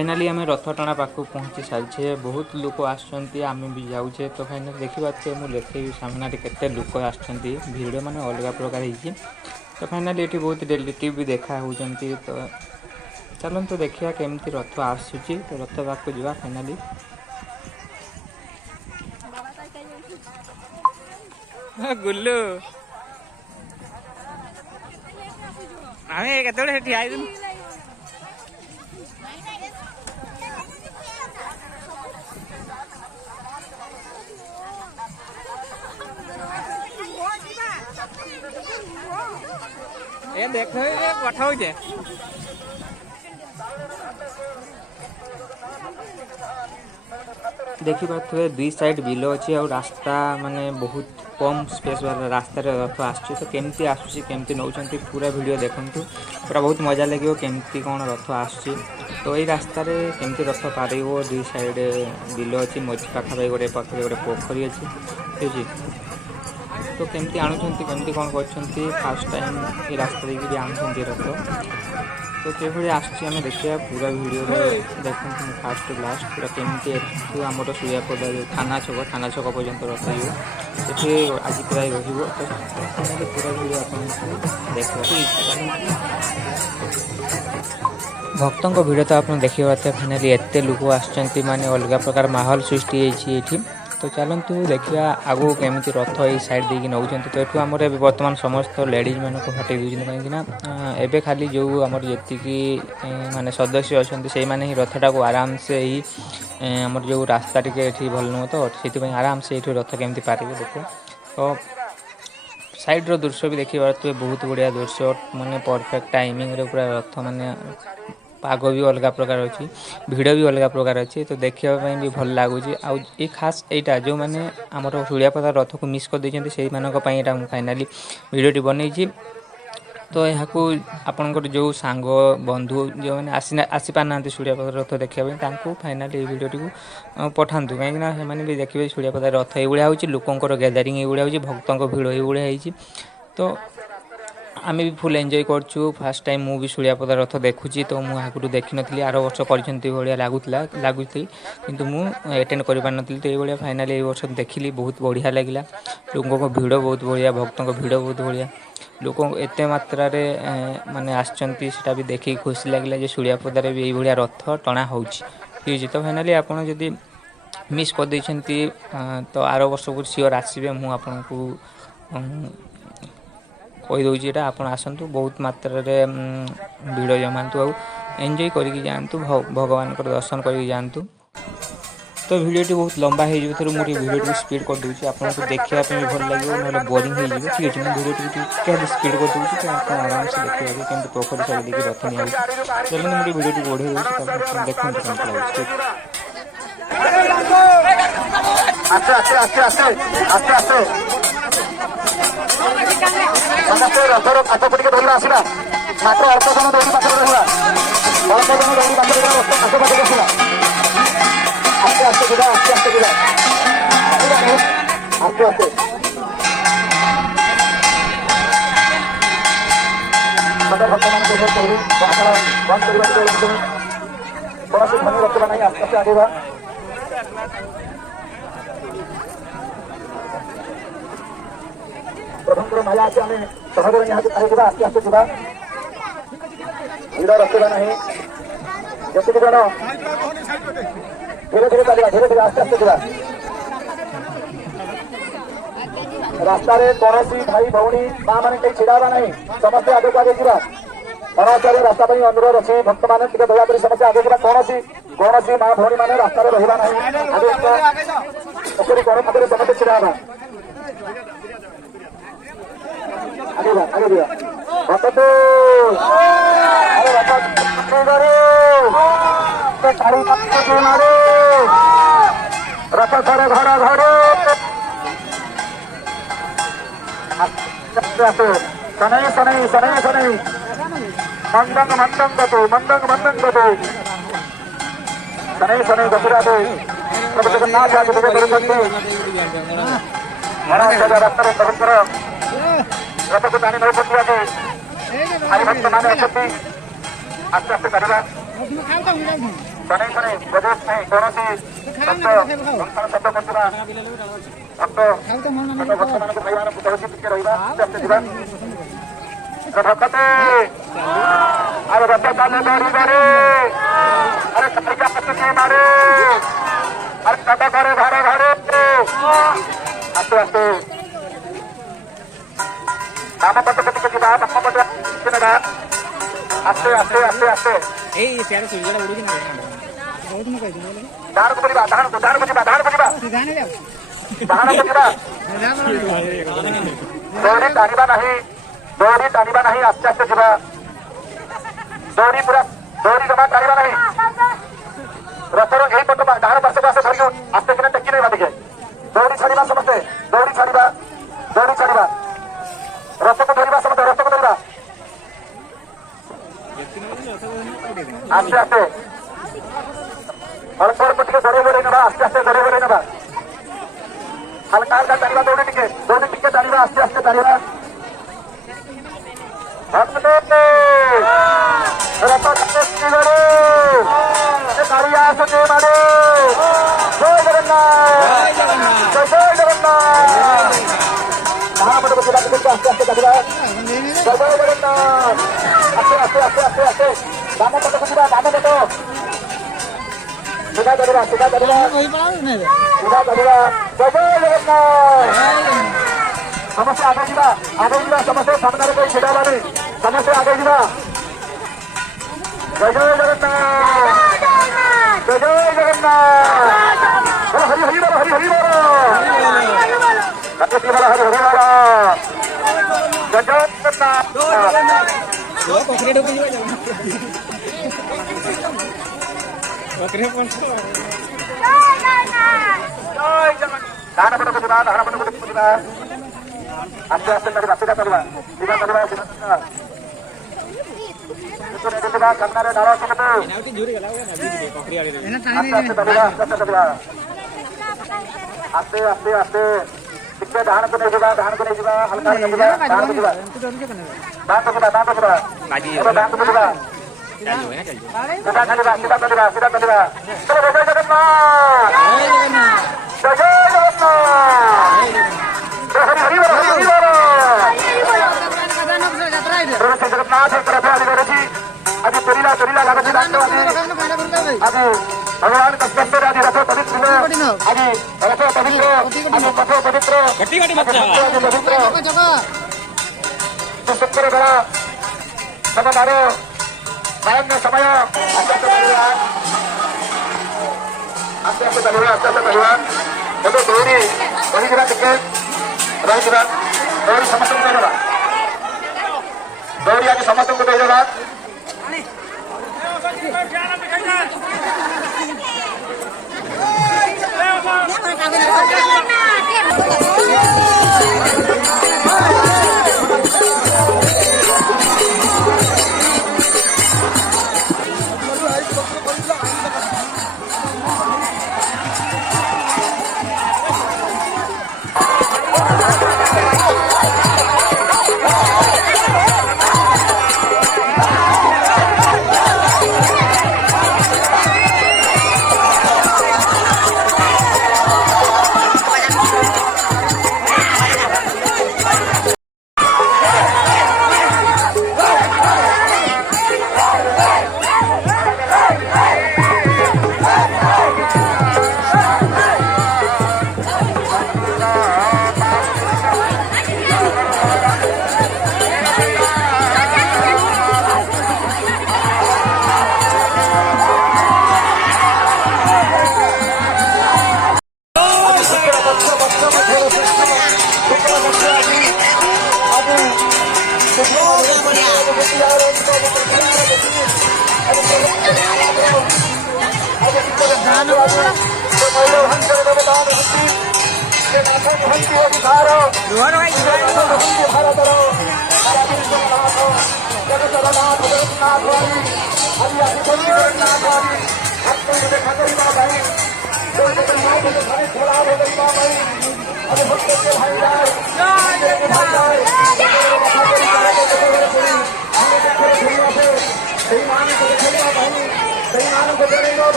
Finally आम रथ टणा पाख पहुँची सारी बहुत लोक आम भी जाऊे तो फाइनाली देखिए मुझे देखे सामने केते लोक आड़ मैंने अलग प्रकार हो तो फाइनाली ये बहुत रिलेटिव भी देखा होती तो चलते देखिए केमती रथ आसूची तो रथ पाख जा फाइनाली गुल्लू आम के ठिया ए देख पठाऊ देखी पारे दुई साइड बिल अच्छी और रास्ता माने बहुत कम स्पेस वाला रास्तार रथ आसुची तो केमती आसूची केमती नौ पूरा वीडियो देखूँ पूरा बहुत मजा लगे केमती कौन रथ आसूची तो ये रास्तार केमती रथ पार दुई साइड बिल अच्छी मझी पाखापाखि गोटे पाखे गोटे पोखरी अच्छी ठीक है तो केमती आणुंट केमती कौन कर फास्ट टाइम ये रास्ता देकी भी आणुंट रथ तो किभली आसुची आम देखिए पूरा वीडियो देखते फास्ट टू लास्ट पूरा केमती आम सूर्यापदा थाना छक पर्यंत रथ ये आज प्राय तो पूरा वीडियो आप देखा भक्तों भिड़ तो आप देखिए पारे फाइनाली एत लोक आसुच्च माने अलग प्रकार माहौल सृष्टि होती तो चलतु देखिए आगू केमी रथ ये साइड देकी नौ तो ये आमर बर्तमान समस्त लेडीज मान को हटै दूसरी कहीं एवं खाली जो आमर जी माने सदस्य अच्छा से ही रथटा को आराम से ही आमर जो रास्ता टी भल नुह तो से आराम से ये रथ केमती पारे देखो तो साइड दृश्य भी देखिए पारे बहुत बढ़िया दृश्य माने परफेक्ट टाइमिंग रे पूरा रथ माने पाग भी अलग प्रकार अच्छी भिड़ भी अलग प्रकार अच्छी तो देखापी भी भल लगुच ये खास यहाँ जो मैंने आमर सूर्यापदा रथ को मिस कर देते से फाइनाली भिडियोटी बनई तो यहाँ आपंकर जो सांग बंधु जो मैंने आसी पारना सूर्यापदा रथ देखा फाइनाली भिडियोटी को पठातु कहीं भी देखिए सूर्यापदा रथ ये हूँ लोकंर गैदरिंग ये हूँ भक्तों भिड़ ये तो आम भी फुल एंजॉय करछु फास्ट टाइम मु भी सूर्यापदा रथ देखुची तो मुझे आगुरी देखी नी आर वर्ष कर लगुच किंतु मुझे एटेंड कर पार नी तो ये फाइनाली ये वर्ष देखिली बहुत बढ़िया लगे लोगों को भिड़ बहुत बढ़िया भक्तों को भिड़ बहुत बढ़िया लोक एत मात्रा माने आसटा भी देखिए खुशी लगे जो सूर्यापदार भी ये रथ टणा हो तो फाइनाली आपड़ जदि मिस कर तो आर वर्ष को सियोर आसवे मुझे आपन को कहीदे यहाँ आप आसतु बहुत मात्रा भिड़ जमातु एंजॉय करके जातु भगवान को दर्शन करके जातु तो वीडियोटी बहुत लंबा हो मुझे वीडियो स्पीड कर दूसरी आपको देखापी भी भल लगे ना बोरिंग हो ठीक है मैं वीडियो स्पीड कर दूसरी तो आप आराम से देखिए कि पोखरी साइड देखिए रथ नहीं चलो मुझे वीडियो बढ़े देखते समस्त रथर आसपट के धरला आसला मात्र अल्प समय दौड़ी पाखे रहा अल्प समय दौड़ी पाखे आसपाखे आसला आस्ते आस्ते जुड़ा आस्ते आस्ते जुड़ा आस्ते आस्ते भक्त मान बंद करने कौन ध्वनि रखा नहीं आस्ते आस्ते आगे प्रभुंर माया अच्छे आम सहजरे निहाती पाई आस्ते आस्ते जा भिड़ रखा नहीं जी जन धीरे धीरे चलवा धीरे धीरे आस्ते आस्ते जा रास्ता कौन भाई भौणी माँ मैंने कहीं छिड़ा नहीं समस्ते आगे आगे जा अनाचार्य रास्ता अनुरोध अच्छी भक्त मैंने दयाकोरी समस्ते आगे जा कौन माँ भौणी मैंने रास्ता रहा नहीं आगे कौन पाखे समस्ते छिड़ा आगे दिया रथ घर घर घर शनै शनै शनै शनै मंदंग मंदंग गतो मंदंग मंदंग गतो शनै शनै गतिराते प्रभु जगन्नाथ आदि करते महाराज रथ प्रभुकर रथ को टाणी नौ पटिया भाई भक्त मान आस्ते आस्ते करवा ଶନି ଶନି ପ୍ରଦେଶ ନାହିଁ କୌଣସି ଶବ୍ଦ ଶବ୍ଦ କରୁଥିବା ଭକ୍ତ ଭକ୍ତମାନଙ୍କୁ ଭାଇମାନଙ୍କୁ କହୁଛି ଟିକେ ରହିବା ଆସ୍ତେ ଯିବା ଭକ୍ତ ଆଉ ରଥ ଚାଲେ ଦୌଡ଼ିବାରେ ଆରେ କାଳିକା ଆସୁଛି ମାରେ ଆରେ କଟ ଘରେ ଘରେ ଘରେ ଆସ୍ତେ ଆସ୍ତେ ବାମ ପଟକୁ ଟିକେ ଯିବା ବାମ ପଟେ ନେବା ଆସ୍ତେ ଆସ୍ତେ ଆସ୍ତେ ଆସ୍ତେ ଡାହାଣକୁ ଯିବା ଡାହାଣକୁ ଡାହାଣକୁ ଯିବା ଡାହାଣକୁ ଯିବା ଡାହାଣକୁ ଯିବା ଦୌଡ଼ି ଟାଣିବା ନାହିଁ ଦୌଡ଼ି ଟାଣିବା ନାହିଁ ଆସ୍ତେ ଆସ୍ତେ ଯିବା ଦୌଡ଼ି ପୁରା ଦୌଡ଼ି ଜମା ଟାଣିବା ନାହିଁ ରଥର ଏଇ ପଟ ଡାହାଣ ପାର୍ଶ୍ୱକୁ ଆସେ ଧରିକି ଆସ୍ତେ କିନା ଟେକି ନେବା ଟିକେ ଦୌଡ଼ି ଛାଡ଼ିବା ସମସ୍ତେ ଦୌଡ଼ି ଛାଡ଼ିବା ରଥକୁ ଧରିବା ସମସ୍ତେ ରଥକୁ ଧରିବା ଆସ୍ତେ ଆସ୍ତେ ଅଳ୍ପ ଅଳ୍ପ ଟିକେ ଦୌଡ଼ି ଦୌଡ଼ି ନେବା ଆସ୍ତେ ଆସ୍ତେ ଦୌଡ଼ି ଦୌଡ଼ି ନେବା ହାଲକା ହାଲକା ଟାଣିବା ଦୌଡ଼ି ଟିକେ ଟାଣିବା ଆସ୍ତେ ଆସ୍ତେ ଟାଣିବା ରଥ କାଳିଆ ଆସୁଛି ମାରେ ଜୟ ଜଗନ୍ନାଥ ଜୟ ଜଗନ୍ନାଥ ଡାହାଣ ପଟକୁ ଯିବା ଟିକେ ଆସ୍ତେ ଆସ୍ତେ ଟାଣିବା ଜୟ ଜଗନ୍ନାଥ ଆସ୍ତେ ଆସ୍ତେ ଆସ୍ତେ ଆସ୍ତେ ଆସ୍ତେ ବାମ ପଟକୁ ଯିବା ବାମ ପଟ ସିଧା କରିବା ସିଧା କରିବା ସିଧା କରିବା ଜୟ ଜଗନ୍ନାଥ ସମସ୍ତେ ଆଗେଇ ଯିବା ସମସ୍ତେ ସାମ୍ନାରେ କେହି ଛିଡ଼ା ହେବାନି ସମସ୍ତେ ଆଗେଇ ଯିବା ଜୟ ଜଗନ୍ନାଥ ଜୟ ଜଗନ୍ନାଥ ହରି ହରି ବଳ ହରି ହରି ବଳ ହରି ହରି ବଳ ଜୟ ଜଗନ୍ନାଥ ଡାହାଣ ପଟକୁ ଯିବା ଡାହାଣ ପଟକୁ ଯିବା ଆସ୍ତେ ଆସ୍ତେ କରିବା ସିଧା କରିବା ସିଧା କରିବା ସାମ୍ନାରେ ଡାଳ ଆସ୍ତେ ଆସ୍ତେ କରିବା ଆସ୍ତେ କରିବା ଆସ୍ତେ ଆସ୍ତେ ଆସ୍ତେ ଟିକେ ଡାହାଣକୁ ନେଇଯିବା ହାଲକା ଯିବା ଡାହାଣକୁ ଯିବା ଡାହାଣକୁ ଯିବା ଡାହାଣକୁ ଯିବା ସିଧା କରିବା ସିଧା କରିବା ସିଧା କରିବା ଜୟ ଜଗନ୍ନାଥ ଜୟ ଜଗନ୍ନାଥ हरि हरि बोल हरि बोल श्री जगन्नाथ रथ आदि करुछि आज तोरिला तोरिला लागछि दांत आज भगवान कष्टेश्वर आदि रथ पवित्र आज रथ पवित्र आज पथ पवित्र गट्टी गट्टी बच्चा पवित्र शुक्र बेला सब बारो सायं समय आस्ते आस्ते चलिबा एबे दौड़ी रहिଯିबा टिके रहिଯିबा दौड़ी ସମସ୍ତଙ୍କୁ ଦେଇଦେବା दौड़ी आगे ସମସ୍ତଙ୍କୁ ଦେଇଦେବା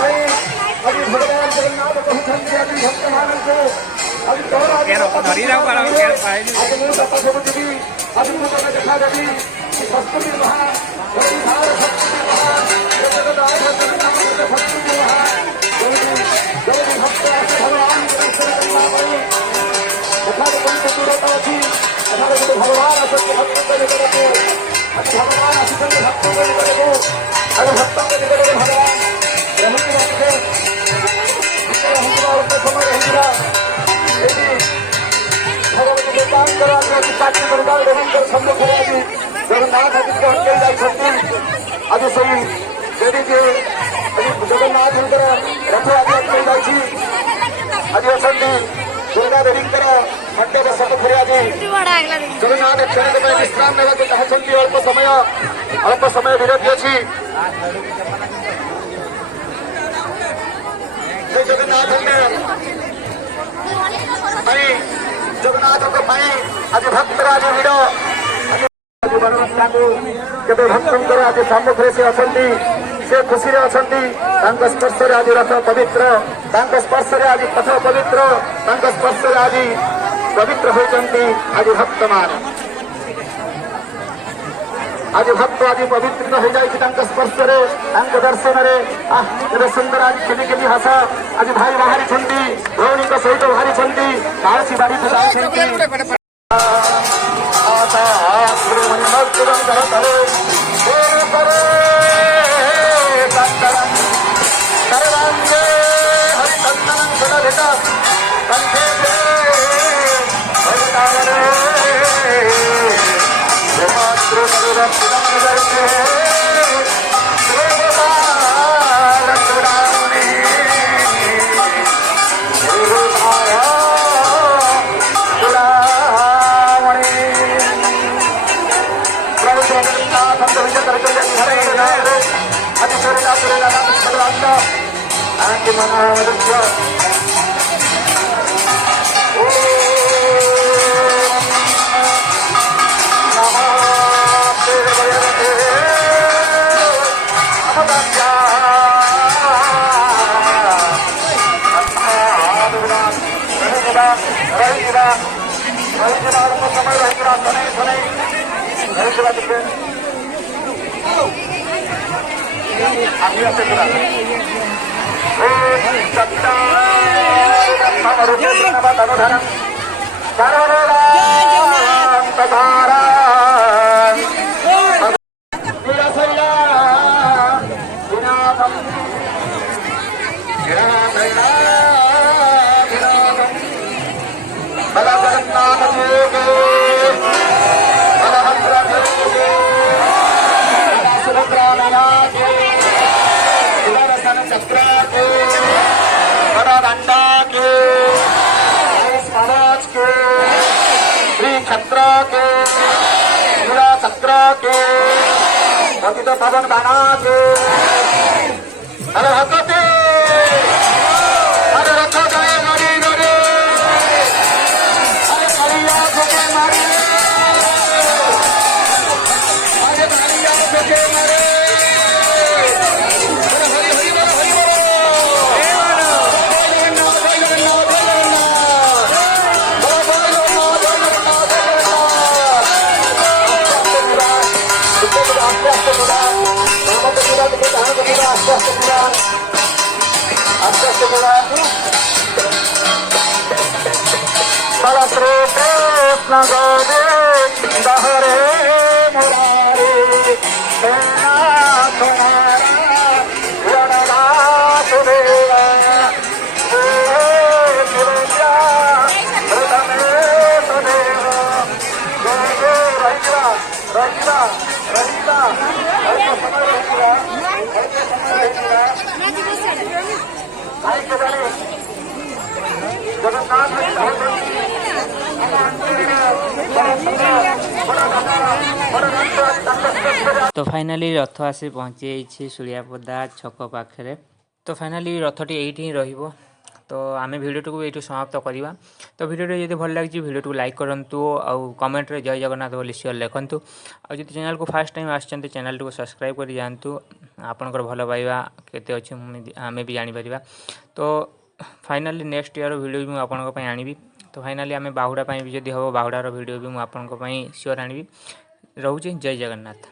भाई अभी भगवान जगन्नाथ कहते अभी भक्तमानଙ୍କୁ अभी तोरा ଧରି ଯାଉ ବାଳ କେର ପାଇନି आज ମୁଁ କଥା ସବୁଥିବି अभी ମୁଁ ତମେ ଦେଖାଦେବି ସଂସ୍କୃତି ମହା ପ୍ରତିଭାର ସଂସ୍କୃତି ମହା ଜଗନ୍ନାଥ ଜଗନ୍ନାଥ ସଂସ୍କୃତି ମହା ଯୋଉଠି ଭକ୍ତ ଆସେ ଭଗବାନ ଦର୍ଶନ କରିବା ପାଇଁ ଏଠାରେ ବହୁତ ଦୂରତା ଅଛି ଏଠାରେ ଗୋଟେ ଭଗବାନ ଆସନ୍ତି ଭକ୍ତଙ୍କ ନିକଟକୁ ଆଜି ଭଗବାନ ଆସିଛନ୍ତି ଭକ୍ତଙ୍କ ନିକଟକୁ ଆଜି ଭକ୍ତଙ୍କ ନିକଟରେ ଭଗବାନ ରହିଥିବା ଅଳ୍ପ ସମୟ ରହିଥିବା ଏଠି ଭଗବତୀ ଦେବତାଙ୍କର ଆଜି ଅତି କାଟି ଦୁର୍ଗା ଦେବୀଙ୍କର ସମ୍ମୁଖରେ ଆଜି ଜଗନ୍ନାଥ ଆଦିତ୍ୟ ଅଟକେଇ ଯାଇଛନ୍ତି ଆଜି ସେଇ ଦେବୀ ଯିଏ ଆଜି ଜଗନ୍ନାଥଙ୍କର ରଥ ଆଜି ଅଟକେଇ ଯାଇଛି ଆଜି ଅଛନ୍ତି ଦୁର୍ଗା ଦେବୀଙ୍କର ମଣ୍ଡପ ସମ୍ମୁଖରେ ଆଜି ଜଗନ୍ନାଥ କ୍ଷଣିକ ପାଇଁ ବିଶ୍ରାମ ନେବାକୁ ଚାହୁଁଛନ୍ତି ଅଳ୍ପ ସମୟ ବିରତି ଅଛି ସେ ଜଗନ୍ନାଥଙ୍କ ପାଇଁ ଜଗନ୍ନାଥଙ୍କ ପାଇଁ ଆଜି ଭକ୍ତର ଆଜି ଭିଡ଼ କେବେ ଭକ୍ତଙ୍କର ଆଜି ସମ୍ମୁଖରେ ସେ ଅଛନ୍ତି ସେ ଖୁସିରେ ଅଛନ୍ତି ତାଙ୍କ ସ୍ପର୍ଶରେ ଆଜି ରଥ ପବିତ୍ର ତାଙ୍କ ସ୍ପର୍ଶରେ ଆଜି ପଥ ପବିତ୍ର ତାଙ୍କ ସ୍ପର୍ଶରେ ଆଜି ପବିତ୍ର ହୋଇଛନ୍ତି ଆଜି ଭକ୍ତମାନେ ଆଜି ଭକ୍ତ ଆଜି ପବିତ୍ର ହୋଇଯାଇଛି ତାଙ୍କ ସ୍ପର୍ଶରେ ତାଙ୍କ ଦର୍ଶନରେ କେତେ ସୁନ୍ଦର ଆଜି କେତେ କେତେ ହସ ଆଜି ଭାଇ ବାହାରିଛନ୍ତି ଭଉଣୀଙ୍କ ସହିତ ବାହାରିଛନ୍ତି ମାଉସୀ ବାଡ଼ିକୁ ଯାଉଛନ୍ତି पवन बना के अरे हकते अरे रखो गए मरी गरे अरे कलिया के मारी अरे कलिया के मारे कृष्ण गोविंद हरे मुरारी नाथ जगन्नाथ देवा तो फाइनाली रथ आसी पहुँची जाइए सुड़ियापदा छक पाखे। तो फाइनाली रथटी यही ही रहिबो। तो आम भिडियो को ये समाप्त करवा। तो भिडियो जब भल लगी भिडियो को लाइक करूँ आउ कमेंट रे जय जगन्नाथ बोली सियोर लिखुँ। आदि चैनल को फास्ट टाइम आसते चैनल को सब्सक्राइब कर जातु। आपंकर भल पाइबा केते अच्छे आम भी जापर। तो फाइनाली नेक्स्ट ईयर वीडियो भी मुझे आनी। तो फाइनाली आम बाहुड़ा भी जब हम बाहुड़ार वीडियो भी मुझे सियोर आनी। रोचे जय जगन्नाथ।